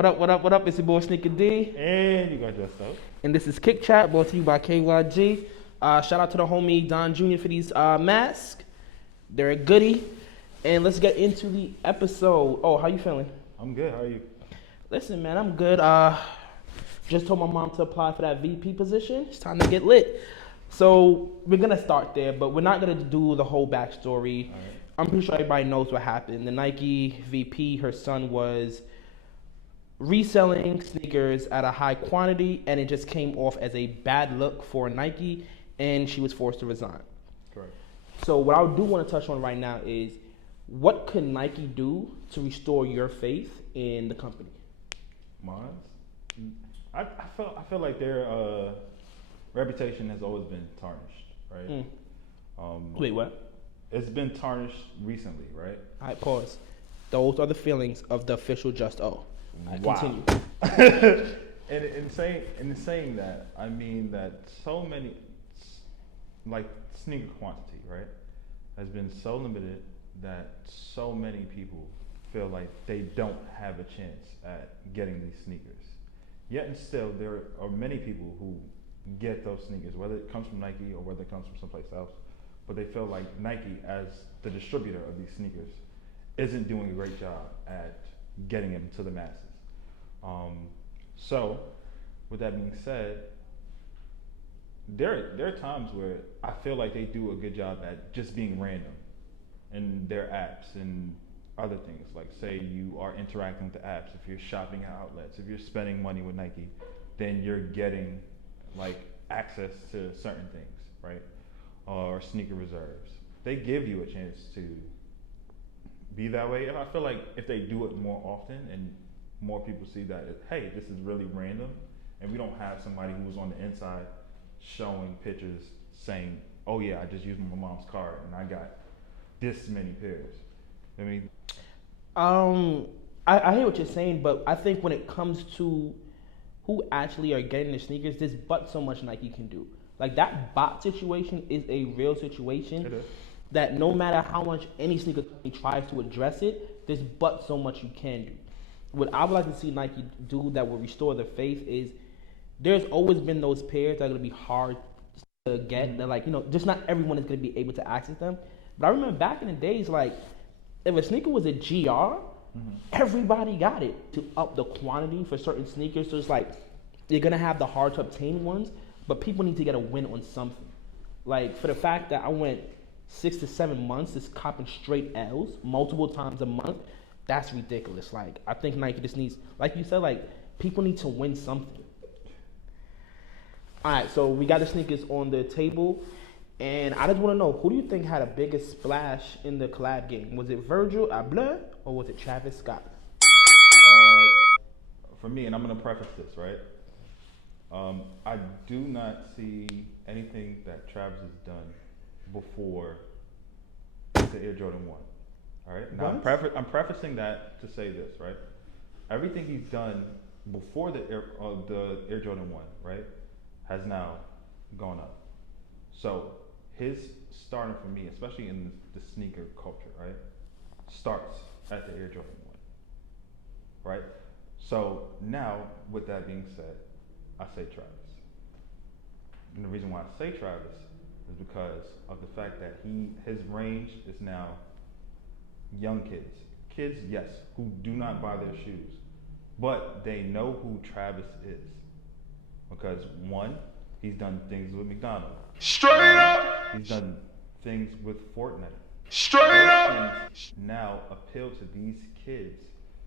What up, what up, what up? It's your boy Sneaker D. And you got dressed up. And this is Kick Chat, brought to you by KYG. Shout out to the homie Don Jr. for these masks. They're a goodie. And let's get into the episode. Oh, how you feeling? I'm good. How are you? Listen, man, I'm good. Just told my mom to apply for that VP position. It's time to get lit. So we're going to start there, but we're not going to do the whole backstory. All right. I'm pretty sure everybody knows what happened. The Nike VP, her son was reselling sneakers at a high quantity, and it just came off as a bad look for Nike, and she was forced to resign. Correct. So what I do want to touch on right now is what could Nike do to restore your faith in the company? Mine? I feel like their reputation has always been tarnished, right? Wait, what? It's been tarnished recently, right? All right, pause. Those are the feelings of the official Just O. Wow. Continue. And in saying that, I mean that so many, like sneaker quantity, right, has been so limited that so many people feel like they don't have a chance at getting these sneakers. Yet and still, there are many people who get those sneakers, whether it comes from Nike or whether it comes from someplace else, but they feel like Nike, as the distributor of these sneakers, isn't doing a great job at getting them to the masses. So, with that being said, there are times where I feel like they do a good job at just being random in their apps and other things. Like, say you are interacting with the apps, if you're shopping at outlets, if you're spending money with Nike, then you're getting like access to certain things, right? Or sneaker reserves. They give you a chance to be that way. And I feel like if they do it more often and more people see that, hey, this is really random, and we don't have somebody who was on the inside showing pictures saying, oh yeah, I just used my mom's card and I got this many pairs. I mean, I hear what you're saying, but I think when it comes to who actually are getting the sneakers, there's but so much Nike can do. Like, that bot situation is a real situation. it is. That no matter how much any sneaker company tries to address it, there's but so much you can do. What I would like to see Nike do that will restore the faith is there's always been those pairs that are going to be hard to get. That, like, just not everyone is going to be able to access them. But I remember back in the days, like, if a sneaker was a GR, everybody got it to up the quantity for certain sneakers. So it's like you're going to have the hard to obtain ones, but people need to get a win on something. Like, for the fact that I went 6 to 7 months just copping straight L's multiple times a month, that's ridiculous. Like, I think Nike just needs, like you said, like, people need to win something. All right, so we got the sneakers on the table, and I just want to know, who do you think had a biggest splash in the collab game? Was it Virgil Abloh or was it Travis Scott? For me, and I'm going to preface this, right? I do not see anything that Travis has done before the Air Jordan 1. All right. Now I'm prefacing that to say this, right? Everything he's done before the Air Jordan 1, right, has now gone up. So his starting for me, especially in the sneaker culture, right, starts at the Air Jordan 1, right? So now, with that being said, I say Travis. And the reason why I say Travis is because of the fact that his range is now young kids. Kids, yes, who do not buy their shoes, but they know who Travis is. Because one, he's done things with McDonald's. Straight up! He's done things with Fortnite. Straight Those up! things now appeal to these kids.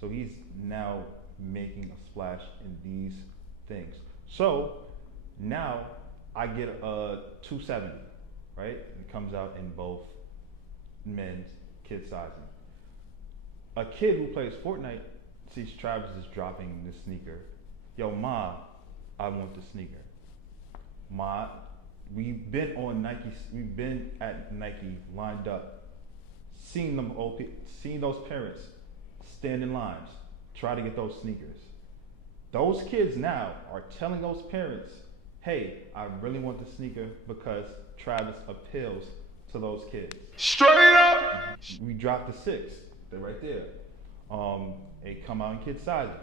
So he's now making a splash in these things. So now I get a 270, right? It comes out in both men's, kid sizing. A kid who plays Fortnite sees Travis is dropping this sneaker. Yo, Ma, I want the sneaker. Ma, we've been at Nike lined up, seeing those parents stand in lines, try to get those sneakers. Those kids now are telling those parents, hey, I really want the sneaker because Travis appeals to those kids. Straight up! We dropped the 6. They're right there. They come out in kid sizing.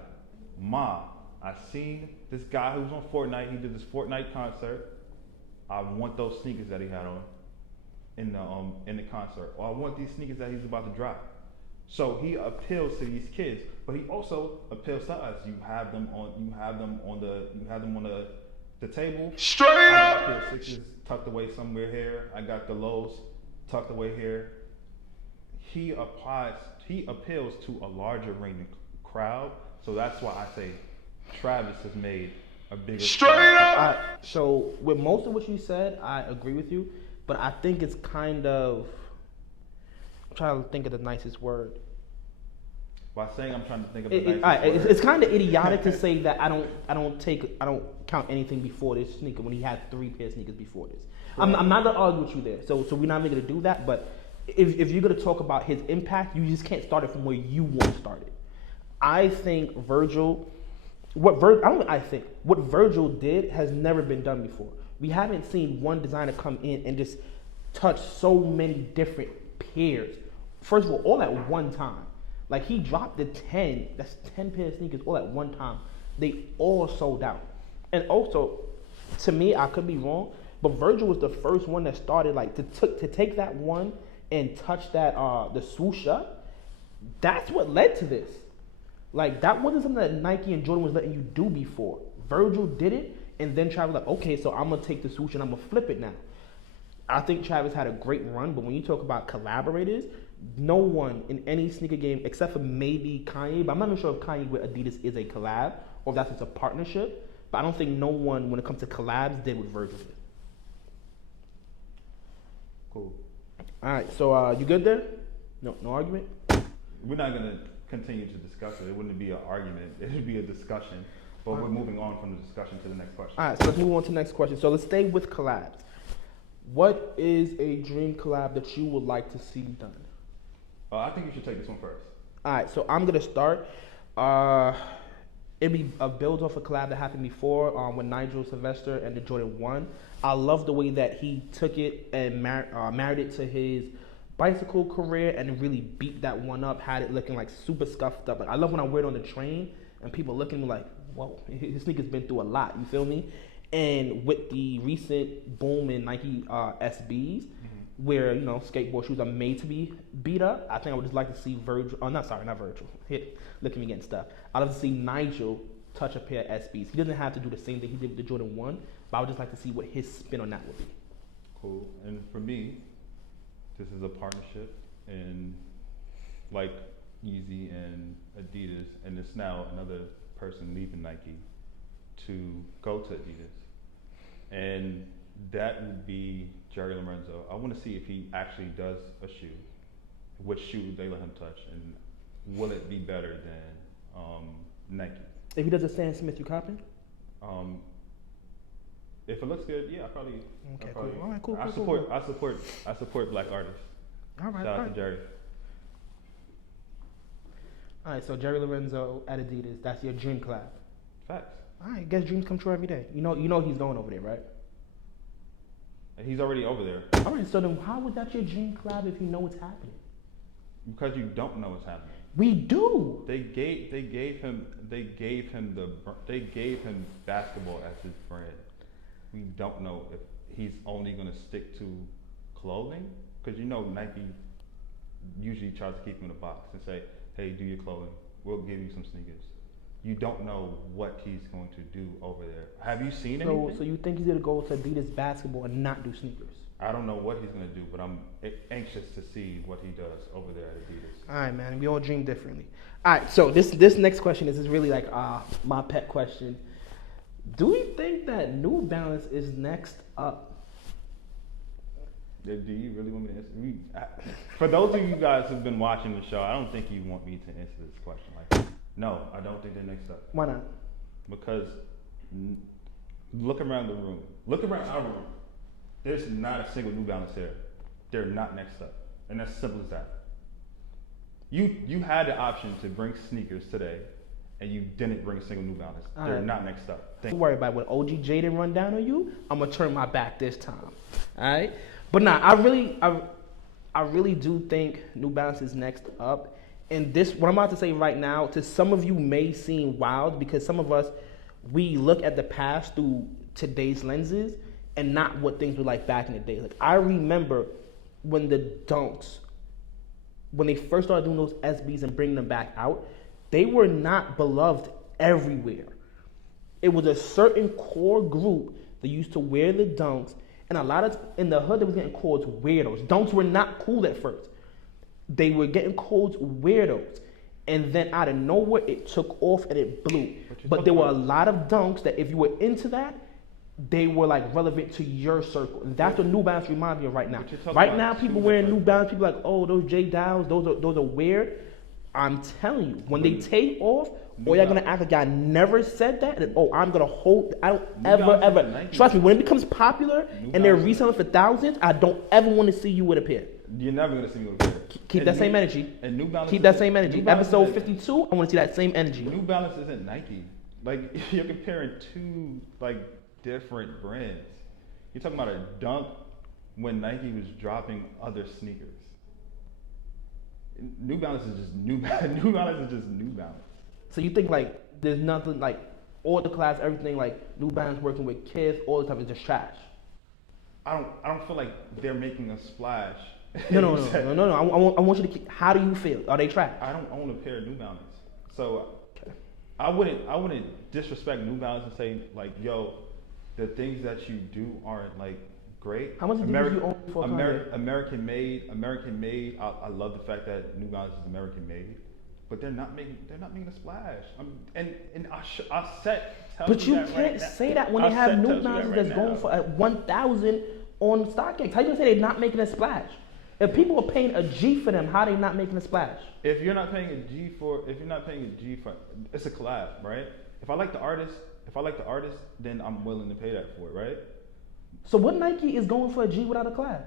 Ma, I seen this guy who was on Fortnite. He did this Fortnite concert. I want those sneakers that he had on in the concert, or I want these sneakers that he's about to drop. So he appeals to these kids, but he also appeals to us. You have them on the table. Straight up. I got a pair of sixes tucked away somewhere here. I got the lows tucked away here. He appeals to a larger range crowd. So that's why I say Travis has made a bigger straight up. So with most of what you said, I agree with you, but I think it's kind of, I'm trying to think of the nicest word. By saying I'm trying to think of the nicest word. It's kind of idiotic to say that I don't count anything before this sneaker when he had 3 pair of sneakers before this. Right. I'm not gonna argue with you there. So we're not even gonna do that. But if you're gonna talk about his impact, you just can't start it from where you want to start it. I think Virgil. What Virgil did has never been done before. We haven't seen one designer come in and just touch so many different pairs. First of all at one time. Like he dropped the 10, that's 10 pair of sneakers all at one time. They all sold out. And also, to me, I could be wrong, but Virgil was the first one that started like to take that one and touch that the swoosh up. That's what led to this. Like, that wasn't something that Nike and Jordan was letting you do before. Virgil did it, and then Travis was like, okay, so I'm going to take the swoosh and I'm going to flip it now. I think Travis had a great run, but when you talk about collaborators, no one in any sneaker game, except for maybe Kanye, but I'm not even sure if Kanye with Adidas is a collab, or if that's just a partnership, but I don't think no one, when it comes to collabs, did what Virgil did. Cool. All right, so you good there? No argument? We're not going to continue to discuss it. It wouldn't be an argument. It would be a discussion. But we're moving on from the discussion to the next question. All right, so let's move on to the next question. So let's stay with collabs. What is a dream collab that you would like to see done? I think you should take this one first. All right, so I'm going to start. It'd be a build off a collab that happened before with Nigel Sylvester and the Jordan 1. I love the way that he took it and married it to his bicycle career and really beat that one up, had it looking like super scuffed up. Like, I love when I wear it on the train and people look at me like, whoa, his sneaker's been through a lot, you feel me? And with the recent boom in Nike SBs, where, you know, skateboard shoes are made to be beat up, I think I would just like to see Virgil, not Virgil, look at me getting stuff. I'd love to see Nigel touch a pair of SBs. He doesn't have to do the same thing he did with the Jordan 1, but I would just like to see what his spin on that would be. Cool. And for me, this is a partnership, and like Yeezy and Adidas, and it's now another person leaving Nike to go to Adidas. And that would be Jerry Lorenzo. I want to see if he actually does a shoe, which shoe they let him touch, and will it be better than Nike? If he does a Stan Smith, you copying? If it looks good, yeah, I probably. Okay, cool. All right, cool. I support black artists. All right. Shout out to Jerry. All right, so Jerry Lorenzo at Adidas, that's your dream collab. Facts. All right, guess dreams come true every day. You know he's going over there, right? He's already over there. All right, so then how was that your dream collab if you know what's happening? Because you don't know what's happening. We do. They gave him basketball as his friend. We don't know if he's only going to stick to clothing, because you know Nike usually tries to keep him in a box and say, hey, do your clothing, we'll give you some sneakers. You don't know what he's going to do over there. Have you seen anything? So you think he's going to go to Adidas basketball and not do sneakers? I don't know what he's going to do, but I'm anxious to see what he does over there at Adidas. All right, man. We all dream differently. All right, so this next question is really like my pet question. Do you think that New Balance is next up? Do you really want me to answer? For those of you guys who've been watching the show, I don't think you want me to answer this question. Like, no, I don't think they're next up. Why not? Because look around the room. Look around our room. There's not a single New Balance here. They're not next up. And that's simple as that. You had the option to bring sneakers today, and you didn't bring a single New Balance. They're not next up. Don't worry about it. When OG Jaden run down on you, I'm going to turn my back this time. All right? But nah, I really do think New Balance is next up. And this, what I'm about to say right now, to some of you may seem wild because some of us, we look at the past through today's lenses and not what things were like back in the day. Like I remember when the dunks, when they first started doing those SBs and bringing them back out, they were not beloved everywhere. It was a certain core group that used to wear the dunks, and a lot of in the hood they was getting called weirdos. Dunks were not cool at first. They were getting called weirdos, and then out of nowhere it took off and it blew. But there were a lot of dunks that if you were into that, they were like relevant to your circle, and that's what New Balance reminds me of right now. Right now, people wearing New Balance, people like, oh, those J Dows, those are weird. I'm telling you, when they take off, or y'all gonna act like I never said that, and I'm gonna hold. I don't ever. Trust me, when it becomes popular and they're reselling for thousands, I don't ever want to see you with a pair. You're never gonna see me with a pair. Keep that same energy. And New Balance. Keep that same energy. Episode 52, I want to see that same energy. New Balance isn't Nike. Like you're comparing two like different brands. You're talking about a dunk when Nike was dropping other sneakers. New Balance is just New Balance. New Balance is just New Balance. So you think like there's nothing like all the class, everything like New Balance working with kids, all the stuff is just trash. I don't feel like they're making a splash. No. I want you to keep. How do you feel? Are they trash? I don't own a pair of New Balance, so I wouldn't disrespect New Balance and say like, yo, the things that you do aren't like great. How much do you own for American made. I love the fact that New Balance is American made, but they're not making a splash. I'll tell but you that can't right say that when they have New Balance that's going for 1,000 on StockX. How you gonna say they're not making a splash? If people are paying a G for them, how are they not making a splash? If you're not paying a G for, it's a collab, right? If I like the artist, then I'm willing to pay that for it, right? So what Nike is going for a G without a collab?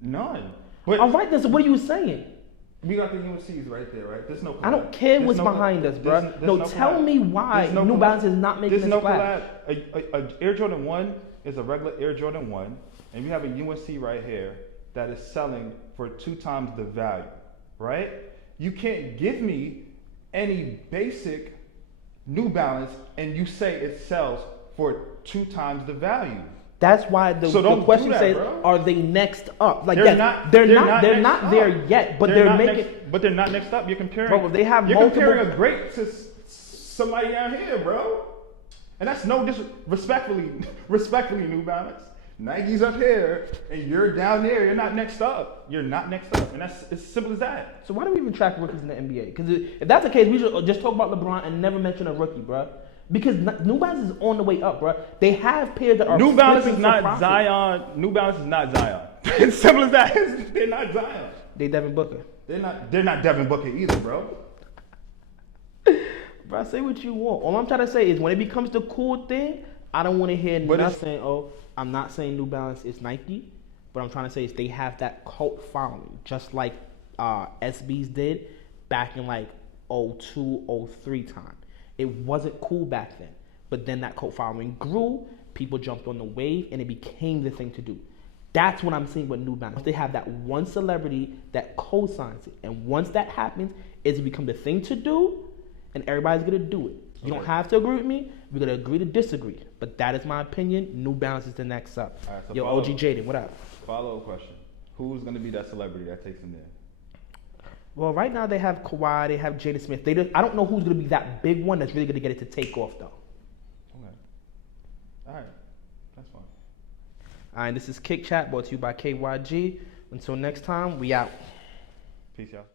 None. But all right, then. So what are you saying? We got the UNCs right there, right? There's no collab. I don't care what's behind us, bro. No, tell me why New Balance is not making a splash. There's no collab. A Air Jordan 1 is a regular Air Jordan 1, and we have a UNC right here that is selling for 2 times the value, right? You can't give me any basic New Balance and you say it sells for 2 times the value. That's why the question says, are they next up? Like they're not there yet, but they're making. But they're not next up. You're comparing. Bro, they have you're multiple. Comparing a great to somebody out here, bro. And that's no respectfully New Balance. Nike's up here, and you're down there. You're not next up. And that's as simple as that. So why do we even track rookies in the NBA? Because if that's the case, we should just talk about LeBron and never mention a rookie, bro. Because New Balance is on the way up, bro. They have pairs that are New Balance is not Zion. New Balance is not Zion. As simple as that. They're not Zion. They Devin Booker. They're not Devin Booker either, bro. Bro, say what you want. All I'm trying to say is when it becomes the cool thing, I don't want to hear nothing. Oh, I'm not saying New Balance is Nike, but I'm trying to say is they have that cult following, just like SBs did back in like 02, 03 time. It wasn't cool back then, but then that cult following grew, people jumped on the wave, and it became the thing to do. That's what I'm seeing with New Balance. They have that one celebrity that co-signs it, and once that happens, it's become the thing to do, and everybody's gonna do it. You don't have to agree with me. We're gonna agree to disagree, but that is my opinion. New Balance is the next up. All right, so yo, OG Jaden, what up? Follow-up question: who's gonna be that celebrity that takes them there? Well, right now they have Kawhi, they have Jaden Smith. I don't know who's going to be that big one that's really going to get it to take off, though. Okay. All right. That's fine. All right, this is Kick Chat brought to you by KYG. Until next time, we out. Peace, y'all.